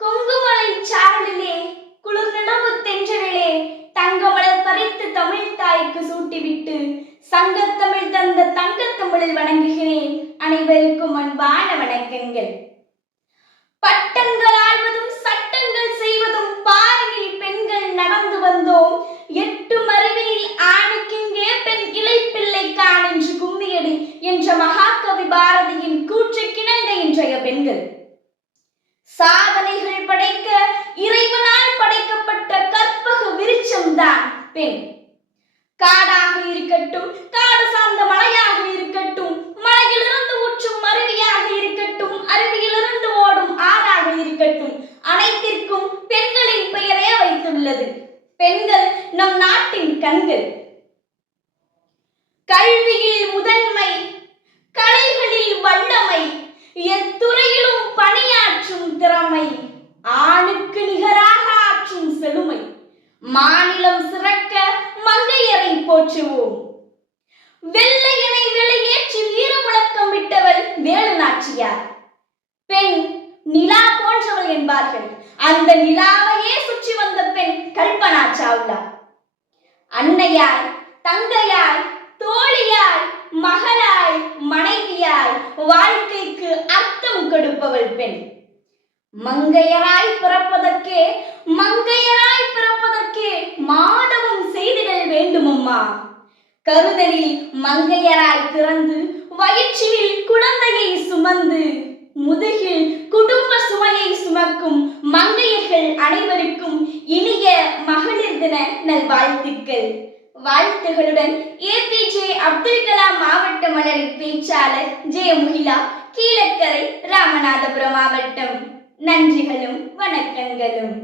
கொங்குமலை சாரலிலே குளிர் நிலவு தென்றலிலே தங்கமலர் பறித்து தமிழ் தாய்க்கு சூட்டிவிட்டு சங்கத்தமிழ் தந்த தங்கத்தமிழில் வணங்குகிறேன். அனைவருக்கும் அன்பான வணக்கங்கள். பட்டங்கள் ஆழ்வதும் சட்டங்கள் செய்வதும் பாரினில் பெண்கள் நடந்து வந்தோம். 8 மருவினில் ஆணுக்கிங்கே பெண் இளைப்பிள்ளை கான் என்று கும்மியடி என்ற மகாகவி பாரதியின் கூற்று கிணங்க இன்றைய பெண்கள். சாதனைகள் படைக்க இறைவனால் படைக்கப்பட்ட கற்பக விருட்சம்தான் பெண். காடாக இருக்கட்டும், காடு சார்ந்த மலையாக இருக்கட்டும், மலையிலிருந்து ஊற்றும் அருவியாக இருக்கட்டும், அருவியிலிருந்து ஓடும் ஆறாக இருக்கட்டும், அனைத்திற்கும் பெண்களின் பெயரே வைத்துள்ளது. பெண்கள் நம் நாட்டின் கண்கள். கல்வியில் முதன்மை, கலைகளில் வல்லமை, எத்துறையிலும் பணியாற்றும் திறமை, ஆணுக்கு நிகராக ஆற்றும் செழுமை, மாநிலம் சிறக்க மங்கையரை போற்றுவோம். வெள்ளையனை வெளியேற்றி வீர முழக்கம் விட்டவள் வேலு நாச்சியார். பெண் நிலா போன்றவள் என்பார்கள். அந்த நிலாவையே சுற்றி வந்த பெண் கல்பனா சாவ்லா. அன்னையாய், தங்கையாய், தோழியாய், மகளாய், மனைவியாய் வாழ்க்கைக்கு அர்த்தம் கொடுப்பவள் பெண். மங்கையராய் பிறப்பதற்கே மாதவம் செய்திடல் வேண்டுமம்மா. கருதலில் மங்கையராய் பிறந்து வயிற்றில் குழந்தையை சுமந்து முதுகில் குடும்ப சுமையை சுமக்கும் மங்கையர்கள் அனைவருக்கும் இனிய மகளிர் தின நல்வாழ்த்துக்கள். வாழ்த்துகளுடன் APJ அப்துல் கலாம் மாவட்ட மலரின் பேச்சாளர் ஜெயமுகிலா, கீழக்கரை, ராமநாதபுரம் மாவட்டம். நன்றிகளும் வணக்கங்களும்.